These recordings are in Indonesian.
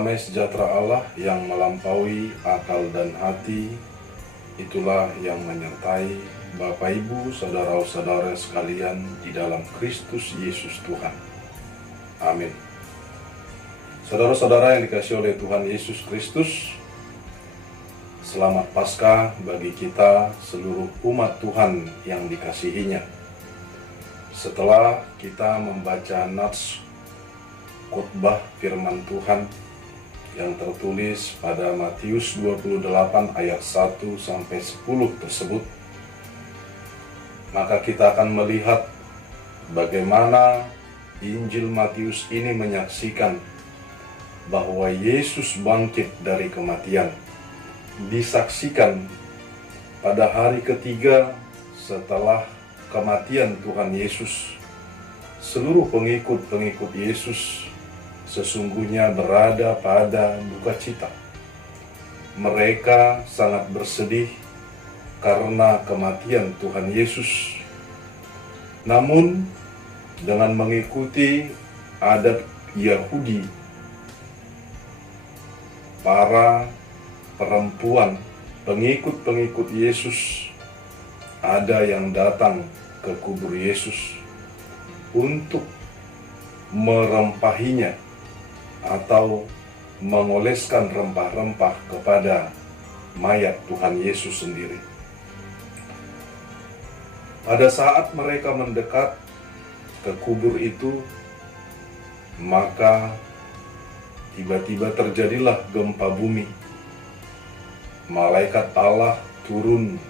damai sejahtera Allah yang melampaui akal dan hati, itulah yang menyertai Bapak Ibu, saudara-saudara sekalian di dalam Kristus Yesus Tuhan. Amin. Saudara-saudara yang dikasihi oleh Tuhan Yesus Kristus, selamat Paskah bagi kita seluruh umat Tuhan yang dikasihinya. Setelah kita membaca nats khotbah firman Tuhan yang tertulis pada Matius 28 ayat 1-10 tersebut, maka kita akan melihat bagaimana Injil Matius ini menyaksikan bahwa Yesus bangkit dari kematian, disaksikan pada hari ketiga setelah kematian Tuhan Yesus. Seluruh pengikut-pengikut Yesus sesungguhnya berada pada duka cita. Mereka sangat bersedih karena kematian Tuhan Yesus. Namun, dengan mengikuti adat Yahudi, para perempuan pengikut-pengikut Yesus ada yang datang ke kubur Yesus untuk merempahinya atau mengoleskan rempah-rempah kepada mayat Tuhan Yesus sendiri. Pada saat mereka mendekat ke kubur itu, maka tiba-tiba terjadilah gempa bumi. Malaikat Allah turun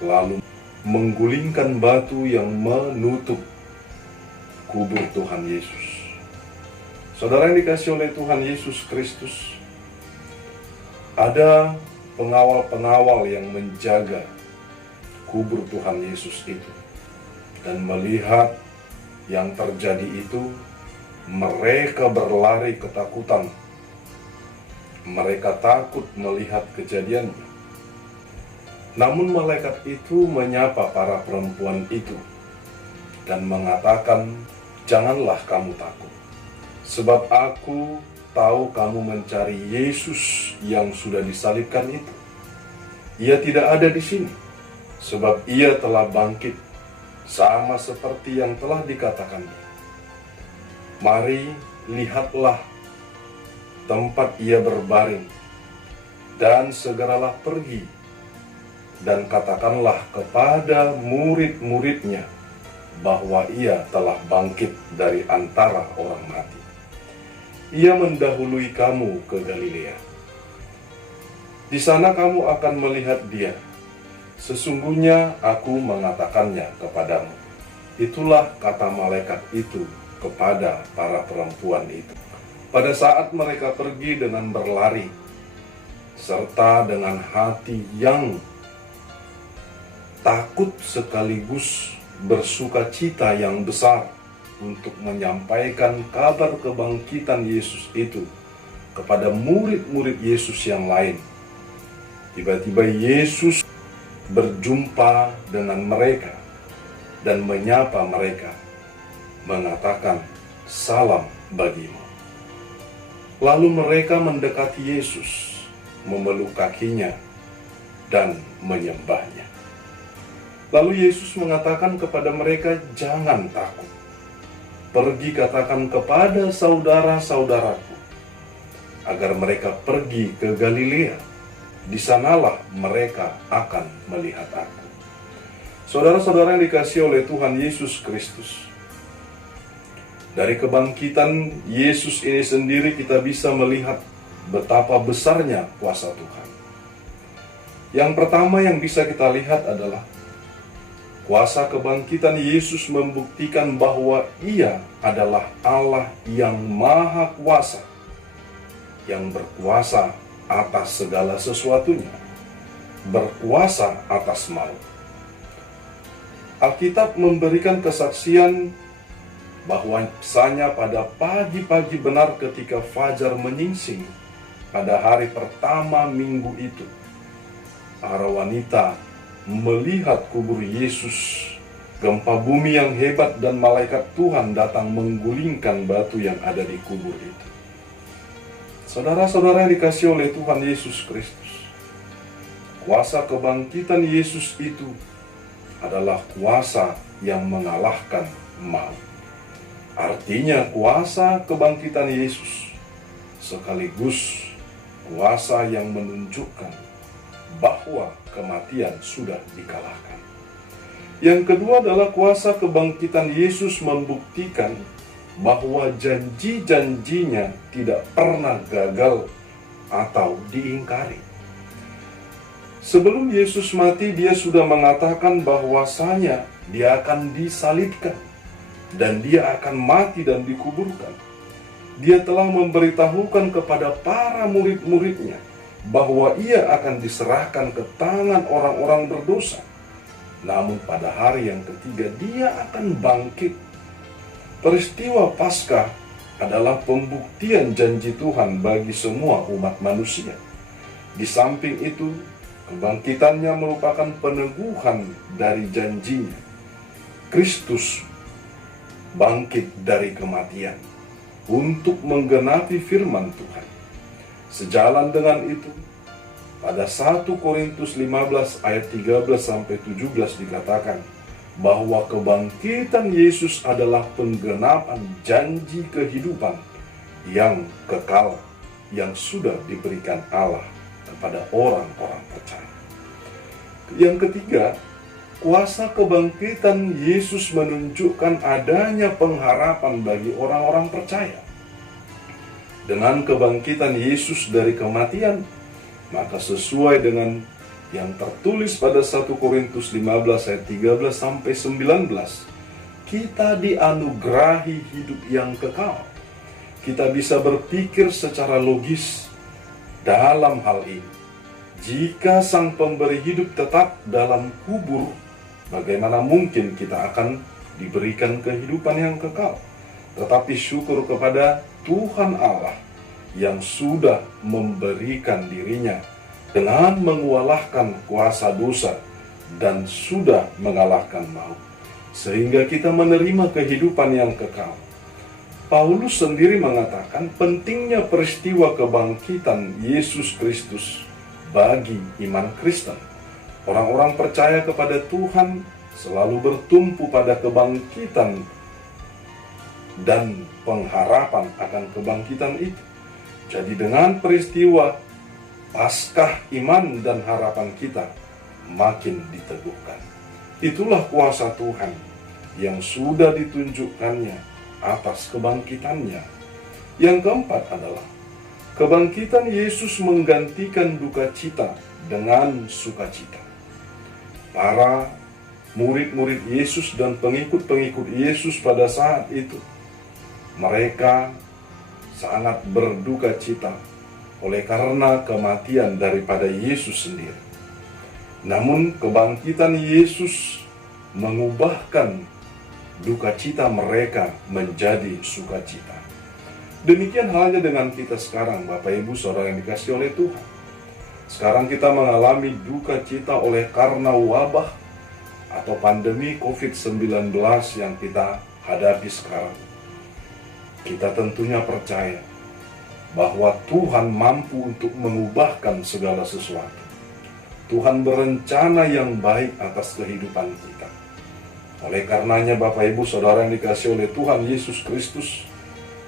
lalu menggulingkan batu yang menutup kubur Tuhan Yesus. Saudara yang dikasihi oleh Tuhan Yesus Kristus, ada pengawal-pengawal yang menjaga kubur Tuhan Yesus itu, dan melihat yang terjadi itu, mereka berlari ketakutan. Mereka takut melihat kejadiannya. Namun malaikat itu menyapa para perempuan itu dan mengatakan, "Janganlah kamu takut, sebab aku tahu kamu mencari Yesus yang sudah disalibkan itu. Ia tidak ada di sini, sebab ia telah bangkit, sama seperti yang telah dikatakannya. Mari, lihatlah tempat ia berbaring, dan segeralah pergi, dan katakanlah kepada murid-muridnya bahwa ia telah bangkit dari antara orang mati. Ia mendahului kamu ke Galilea. Di sana kamu akan melihat dia. Sesungguhnya aku mengatakannya kepadamu." Itulah kata malaikat itu kepada para perempuan itu. Pada saat mereka pergi dengan berlari, serta dengan hati yang takut sekaligus bersuka cita yang besar untuk menyampaikan kabar kebangkitan Yesus itu kepada murid-murid Yesus yang lain, tiba-tiba Yesus berjumpa dengan mereka dan menyapa mereka, mengatakan, "Salam bagimu." Lalu mereka mendekati Yesus, memeluk kakinya, dan menyembahnya. Lalu Yesus mengatakan kepada mereka, "Jangan takut. Pergi katakan kepada saudara-saudaraku agar mereka pergi ke Galilea. Di sanalah mereka akan melihat aku." Saudara-saudara yang dikasihi oleh Tuhan Yesus Kristus, dari kebangkitan Yesus ini sendiri kita bisa melihat betapa besarnya kuasa Tuhan. Yang pertama yang bisa kita lihat adalah kuasa kebangkitan Yesus membuktikan bahwa Ia adalah Allah yang Maha Kuasa, yang berkuasa atas segala sesuatunya, berkuasa atas maut. Alkitab memberikan kesaksian bahwasanya pada pagi-pagi benar ketika fajar menyingsing pada hari pertama minggu itu, para wanita melihat kubur Yesus, gempa bumi yang hebat dan malaikat Tuhan datang menggulingkan batu yang ada di kubur itu. Saudara-saudara yang dikasihi oleh Tuhan Yesus Kristus, kuasa kebangkitan Yesus itu adalah kuasa yang mengalahkan maut. Artinya kuasa kebangkitan Yesus sekaligus kuasa yang menunjukkan bahwa kematian sudah dikalahkan. Yang kedua adalah kuasa kebangkitan Yesus membuktikan bahwa janji-janjinya tidak pernah gagal atau diingkari. Sebelum Yesus mati, dia sudah mengatakan bahwasanya dia akan disalibkan dan dia akan mati dan dikuburkan. Dia telah memberitahukan kepada para murid-muridnya bahwa ia akan diserahkan ke tangan orang-orang berdosa. Namun pada hari yang ketiga dia akan bangkit. Peristiwa Paskah adalah pembuktian janji Tuhan bagi semua umat manusia. Di samping itu, kebangkitannya merupakan peneguhan dari janjinya. Kristus bangkit dari kematian untuk menggenapi firman Tuhan. Sejalan dengan itu, pada 1 Korintus 15 ayat 13-17 dikatakan bahwa kebangkitan Yesus adalah penggenapan janji kehidupan yang kekal yang sudah diberikan Allah kepada orang-orang percaya. Yang ketiga, kuasa kebangkitan Yesus menunjukkan adanya pengharapan bagi orang-orang percaya. Dengan kebangkitan Yesus dari kematian, maka sesuai dengan yang tertulis pada 1 Korintus 15 ayat 13-19, kita dianugerahi hidup yang kekal. Kita bisa berpikir secara logis dalam hal ini. Jika sang pemberi hidup tetap dalam kubur, bagaimana mungkin kita akan diberikan kehidupan yang kekal? Tetapi syukur kepada Tuhan Allah yang sudah memberikan dirinya dengan mengalahkan kuasa dosa dan sudah mengalahkan maut, sehingga kita menerima kehidupan yang kekal. Paulus sendiri mengatakan pentingnya peristiwa kebangkitan Yesus Kristus bagi iman Kristen. Orang-orang percaya kepada Tuhan selalu bertumpu pada kebangkitan dan pengharapan akan kebangkitan itu. Jadi dengan peristiwa Paskah, iman dan harapan kita makin diteguhkan. Itulah kuasa Tuhan yang sudah ditunjukkannya atas kebangkitannya. Yang keempat adalah kebangkitan Yesus menggantikan duka cita dengan sukacita. Para murid-murid Yesus dan pengikut-pengikut Yesus pada saat itu, mereka sangat berduka cita oleh karena kematian daripada Yesus sendiri. Namun kebangkitan Yesus mengubahkan duka cita mereka menjadi sukacita. Demikian halnya dengan kita sekarang, Bapak Ibu Saudara yang dikasihi oleh Tuhan. Sekarang kita mengalami duka cita oleh karena wabah atau pandemi COVID-19 yang kita hadapi sekarang. Kita tentunya percaya bahwa Tuhan mampu untuk mengubahkan segala sesuatu. Tuhan berencana yang baik atas kehidupan kita. Oleh karenanya Bapak Ibu Saudara yang dikasihi oleh Tuhan Yesus Kristus,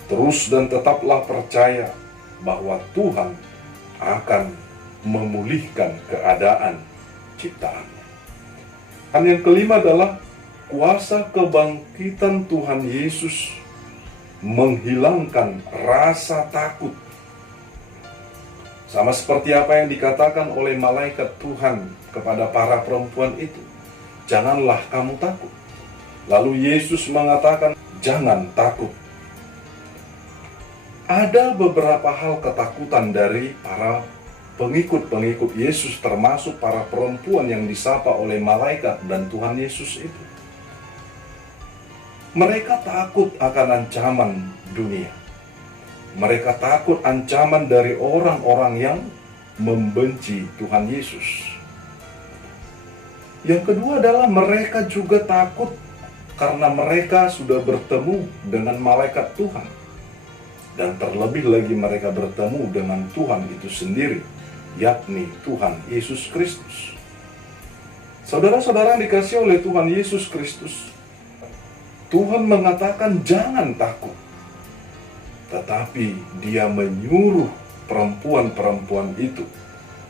terus dan tetaplah percaya bahwa Tuhan akan memulihkan keadaan ciptaannya. Dan yang kelima adalah kuasa kebangkitan Tuhan Yesus menghilangkan rasa takut. Sama seperti apa yang dikatakan oleh malaikat Tuhan kepada para perempuan itu, janganlah kamu takut. Lalu Yesus mengatakan, jangan takut. Ada beberapa hal ketakutan dari para pengikut-pengikut Yesus, termasuk para perempuan yang disapa oleh malaikat dan Tuhan Yesus itu. Mereka takut akan ancaman dunia. Mereka takut ancaman dari orang-orang yang membenci Tuhan Yesus. Yang kedua adalah mereka juga takut karena mereka sudah bertemu dengan malaikat Tuhan. dan terlebih lagi mereka bertemu dengan Tuhan itu sendiri, yakni Tuhan Yesus Kristus. Saudara-saudara yang dikasihi oleh Tuhan Yesus Kristus, Tuhan mengatakan jangan takut. Tetapi Dia menyuruh perempuan-perempuan itu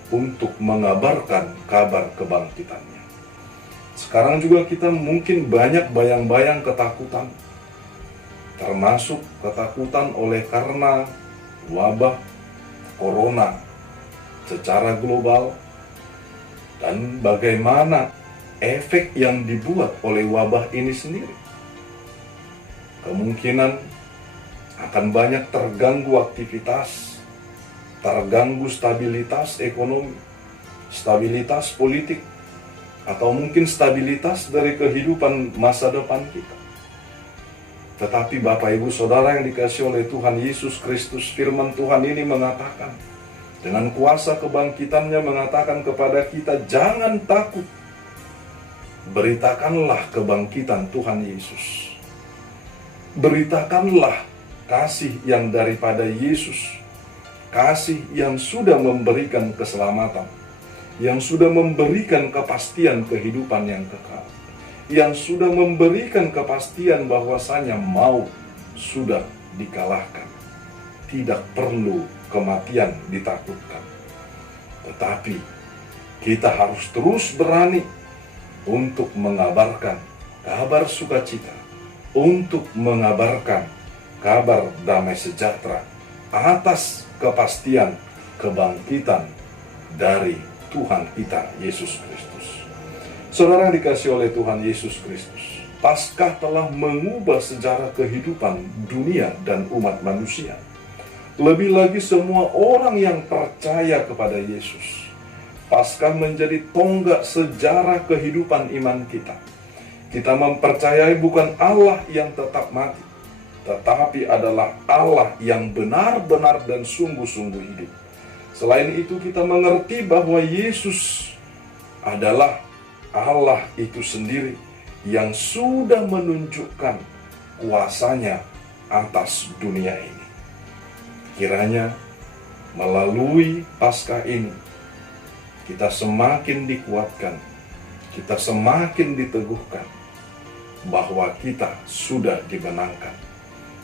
untuk mengabarkan kabar kebangkitannya. Sekarang juga kita mungkin banyak bayang-bayang ketakutan, termasuk ketakutan oleh karena wabah corona secara global, dan bagaimana efek yang dibuat oleh wabah ini sendiri. Kemungkinan akan banyak terganggu aktivitas, terganggu stabilitas ekonomi, stabilitas politik, atau mungkin stabilitas dari kehidupan masa depan kita. Tetapi Bapak Ibu Saudara yang dikasihi oleh Tuhan Yesus Kristus, firman Tuhan ini mengatakan, dengan kuasa kebangkitannya mengatakan kepada kita, jangan takut. Beritakanlah kebangkitan Tuhan Yesus. Beritakanlah kasih yang daripada Yesus. Kasih yang sudah memberikan keselamatan. Yang sudah memberikan kepastian kehidupan yang kekal. Yang sudah memberikan kepastian bahwasanya maut sudah dikalahkan. Tidak perlu kematian ditakutkan. Tetapi kita harus terus berani untuk mengabarkan kabar sukacita, untuk mengabarkan kabar damai sejahtera atas kepastian kebangkitan dari Tuhan kita Yesus Kristus. Saudara yang dikasihi oleh Tuhan Yesus Kristus, Paskah telah mengubah sejarah kehidupan dunia dan umat manusia. Lebih lagi semua orang yang percaya kepada Yesus. Paskah menjadi tonggak sejarah kehidupan iman kita. Kita mempercayai bukan Allah yang tetap mati, tetapi adalah Allah yang benar-benar dan sungguh-sungguh hidup. Selain itu kita mengerti bahwa Yesus adalah Allah itu sendiri yang sudah menunjukkan kuasanya atas dunia ini. Kiranya melalui Paskah ini kita semakin dikuatkan, kita semakin diteguhkan bahwa kita sudah dimenangkan,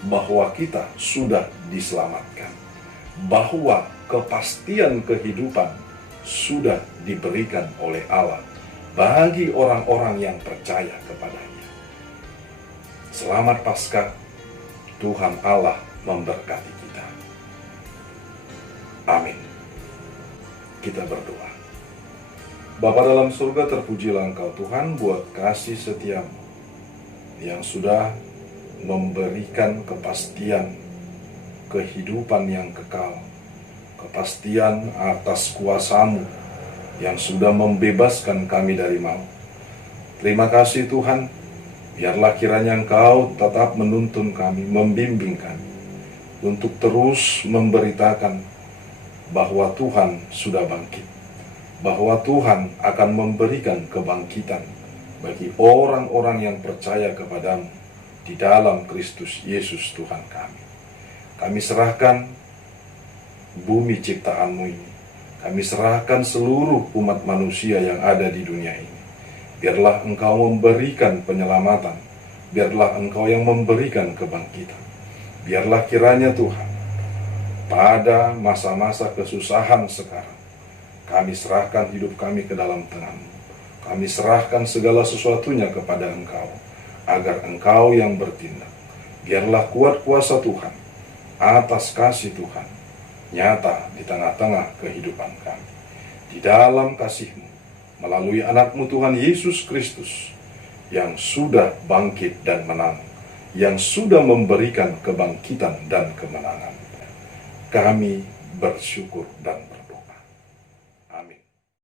bahwa kita sudah diselamatkan, bahwa kepastian kehidupan sudah diberikan oleh Allah bagi orang-orang yang percaya kepadanya. Selamat Paskah, Tuhan Allah memberkati kita. Amin. Kita berdoa. Bapa dalam surga, terpujilah Engkau Tuhan buat kasih setiamu yang sudah memberikan kepastian kehidupan yang kekal, kepastian atas kuasa-Mu yang sudah membebaskan kami dari maut. Terima kasih Tuhan, biarlah kiranya Engkau tetap menuntun kami, membimbing kami untuk terus memberitakan bahwa Tuhan sudah bangkit, bahwa Tuhan akan memberikan kebangkitan bagi orang-orang yang percaya kepadamu di dalam Kristus Yesus Tuhan kami. Kami serahkan bumi ciptaan-Mu ini, kami serahkan seluruh umat manusia yang ada di dunia ini. Biarlah Engkau memberikan penyelamatan, biarlah Engkau yang memberikan kebangkitan. Biarlah kiranya Tuhan, pada masa-masa kesusahan sekarang, kami serahkan hidup kami ke dalam tangan-Mu. Kami serahkan segala sesuatunya kepada Engkau, agar Engkau yang bertindak. Biarlah kuat kuasa Tuhan, atas kasih Tuhan, nyata di tengah-tengah kehidupan kami. Di dalam kasih-Mu, melalui anak-Mu Tuhan Yesus Kristus, yang sudah bangkit dan menang, yang sudah memberikan kebangkitan dan kemenangan. Kami bersyukur dan berdoa.